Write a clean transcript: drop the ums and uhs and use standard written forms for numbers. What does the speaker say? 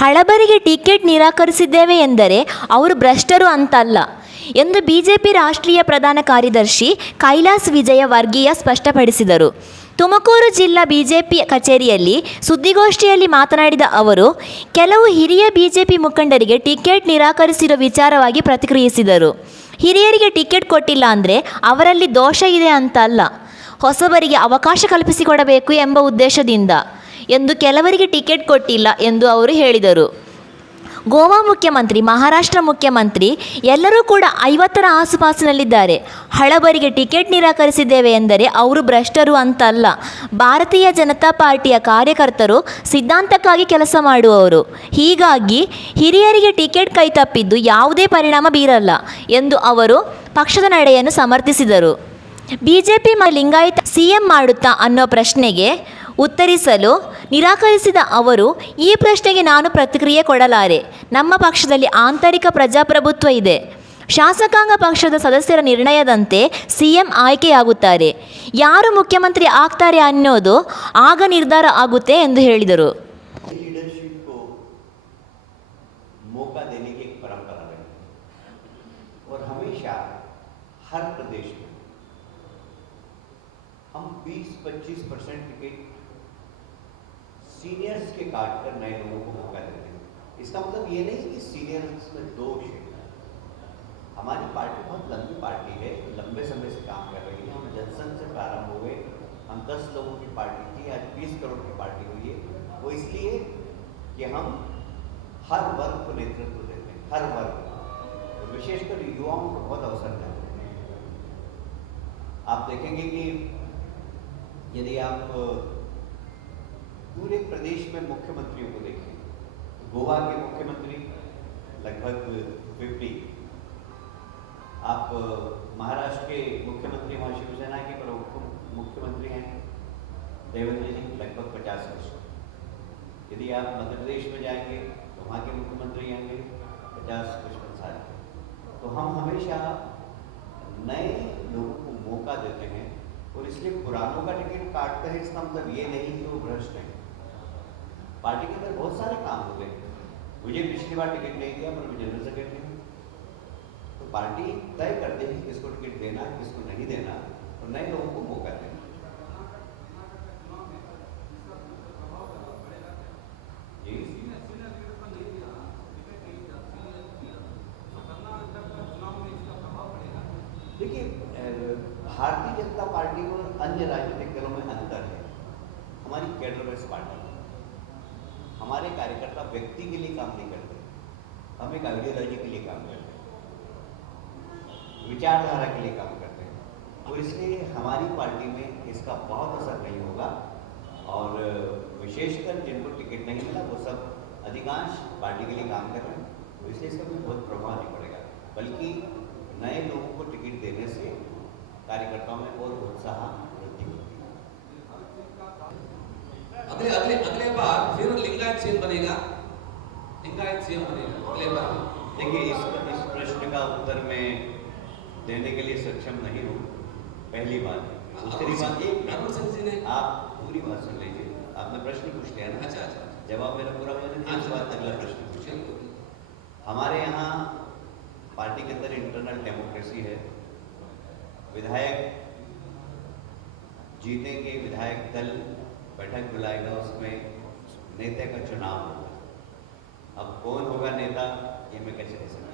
ಹಳಬರಿಗೆ ticket ನಿರಾಕರಿಸಿದ್ದೇವೆ ಎಂದರೆ ಅವರು ಭ್ರಷ್ಟರು ಅಂತಲ್ಲ ಎಂದು ಬಿಜೆಪಿ ರಾಷ್ಟ್ರೀಯ ಪ್ರಧಾನ ಕಾರ್ಯದರ್ಶಿ ಕೈಲಾಸ್ ವಿಜಯ ವರ್ಗೀಯ ಸ್ಪಷ್ಟಪಡಿಸಿದರು. ತುಮಕೂರು ಜಿಲ್ಲಾ ಬಿಜೆಪಿ ಕಚೇರಿಯಲ್ಲಿ ಸುದ್ದಿಗೋಷ್ಠಿಯಲ್ಲಿ ಮಾತನಾಡಿದ ಅವರು, ಕೆಲವು ಹಿರಿಯ ಬಿಜೆಪಿ ಮುಖಂಡರಿಗೆ ಟಿಕೆಟ್ ನಿರಾಕರಿಸಿರುವ ವಿಚಾರವಾಗಿ ಪ್ರತಿಕ್ರಿಯಿಸಿದರು. ಹಿರಿಯರಿಗೆ ಟಿಕೆಟ್ ಕೊಟ್ಟಿಲ್ಲ ಅಂದರೆ ಅವರಲ್ಲಿ ದೋಷ ಇದೆ ಅಂತಲ್ಲ, ಹೊಸಬರಿಗೆ ಅವಕಾಶ ಕಲ್ಪಿಸಿಕೊಡಬೇಕು ಎಂಬ ಉದ್ದೇಶದಿಂದ ಎಂದು ಕೆಲವರಿಗೆ ಟಿಕೆಟ್ ಕೊಟ್ಟಿಲ್ಲ ಎಂದು ಅವರು ಹೇಳಿದರು. ಗೋವಾ ಮುಖ್ಯಮಂತ್ರಿ, ಮಹಾರಾಷ್ಟ್ರ ಮುಖ್ಯಮಂತ್ರಿ ಎಲ್ಲರೂ ಕೂಡ 50ರ ಆಸುಪಾಸಿನಲ್ಲಿದ್ದಾರೆ. ಹಳಬರಿಗೆ ಟಿಕೆಟ್ ನಿರಾಕರಿಸಿದ್ದೇವೆ ಎಂದರೆ ಅವರು ಭ್ರಷ್ಟರು ಅಂತಲ್ಲ. ಭಾರತೀಯ ಜನತಾ ಪಾರ್ಟಿಯ ಕಾರ್ಯಕರ್ತರು ಸಿದ್ಧಾಂತಕ್ಕಾಗಿ ಕೆಲಸ ಮಾಡುವವರು. ಹೀಗಾಗಿ ಹಿರಿಯರಿಗೆ ಟಿಕೆಟ್ ಕೈತಪ್ಪಿದ್ದು ಯಾವುದೇ ಪರಿಣಾಮ ಬೀರಲ್ಲ ಎಂದು ಅವರು ಪಕ್ಷದ ನಡೆಯನ್ನು ಸಮರ್ಥಿಸಿದರು. ಬಿಜೆಪಿ ಲಿಂಗಾಯತ ಸಿಎಂ ಮಾಡುತ್ತಾ ಅನ್ನೋ ಪ್ರಶ್ನೆಗೆ ಉತ್ತರಿಸಲು ನಿರಾಕರಿಸಿದ ಅವರು, ಈ ಪ್ರಶ್ನೆಗೆ ನಾನು ಪ್ರತಿಕ್ರಿಯೆ ಕೊಡಲಾರೆ. ನಮ್ಮ ಪಕ್ಷದಲ್ಲಿ ಆಂತರಿಕ ಪ್ರಜಾಪ್ರಭುತ್ವ ಇದೆ. ಶಾಸಕಾಂಗ ಪಕ್ಷದ ಸದಸ್ಯರ ನಿರ್ಣಯದಂತೆ ಸಿಎಂ ಆಯ್ಕೆಯಾಗುತ್ತಾರೆ. ಯಾರು ಮುಖ್ಯಮಂತ್ರಿ ಆಗ್ತಾರೆ ಅನ್ನೋದು ಆಗ ನಿರ್ಧಾರ ಆಗುತ್ತೆ ಎಂದು ಹೇಳಿದರು. हम 20-25% टिकट सीनियर्स के काट कर नए लोगों को मौका देते हैं. इसका मतलब ये नहीं कि सीनियर्स में दोष है. हमारी पार्टी बहुत लंबी पार्टी है, लंबे समय से काम कर रही है. हम जनसंघ से प्रारंभ हुए, हम 10 लोगों की पार्टी थी, आज 20 करोड़ की पार्टी हुई है. वो इसलिए कि हम हर वर्ग को नेतृत्व देते हैं, हर वर्ग, विशेषकर युवाओं को बहुत अवसर देते हैं. आप देखेंगे कि यदि आप पूरे प्रदेश में मुख्यमंत्रियों को देखें, गोवा के मुख्यमंत्री लगभग 50, आप महाराष्ट्र के मुख्यमंत्री वहाँ शिवसेना के मुख्यमंत्री हैं देवेंद्र जी, लगभग 50 वर्ष. यदि आप मध्य प्रदेश में जाएंगे तो वहाँ के मुख्यमंत्री होंगे 50-55 साल के. तो हम हमेशा नए लोगों को मौका देते हैं और इसलिए पुरानों का टिकट काटते हैं. इसका मतलब ये नहीं कि वो भ्रष्ट हैं. पार्टी के अंदर बहुत सारे काम होते हैं. मुझे पिछली बार टिकट नहीं दिया पर मैं जनरल सेक्रेटरी हूँ. तो पार्टी तय करती है किसको टिकट देना, किसको नहीं देना, और नए लोगों को मौका देना. देखिए, भारतीय जनता पार्टी और अन्य राजनीतिक दलों में अंतर है. हमारी कैडरलेस पार्टी, हमारे कार्यकर्ता व्यक्ति के लिए काम नहीं करते, हम एक आइडियोलॉजी के लिए काम करते हैं, विचारधारा के लिए काम करते हैं. तो इसलिए हमारी पार्टी में इसका बहुत असर नहीं होगा. और विशेषकर जिनको टिकट नहीं मिला वो सब अधिकांश पार्टी के लिए काम कर रहे हैं. तो इसलिए इसका कोई बहुत प्रभाव नहीं पड़ेगा, बल्कि नए लोगों को टिकट देने से कार्यकर्ताओं में और उत्साह वृद्धि होती है. अगले बार फिर लिंगायत सीएम बनेगा, लिंगायत सीएम बनेगा अगले बार. देखिए, इस प्रश्न का उत्तर मैं देने के लिए सक्षम नहीं हूँ. पहली बात. दूसरी बात, आप पूरी बात सुन लीजिए. आपने प्रश्न पूछ लिया ना. अच्छा. जवाब मेरा पूरा हो जाए उसके बाद अगला प्रश्न पूछिए. हमारे यहाँ पार्टी के अंदर इंटरनल डेमोक्रेसी है. विधायक जीतेंगे, विधायक दल बैठक बुलाएगा, उसमें नेता का चुनाव होगा. अब कौन होगा नेता ये मैं कैसे कह सकता हूँ.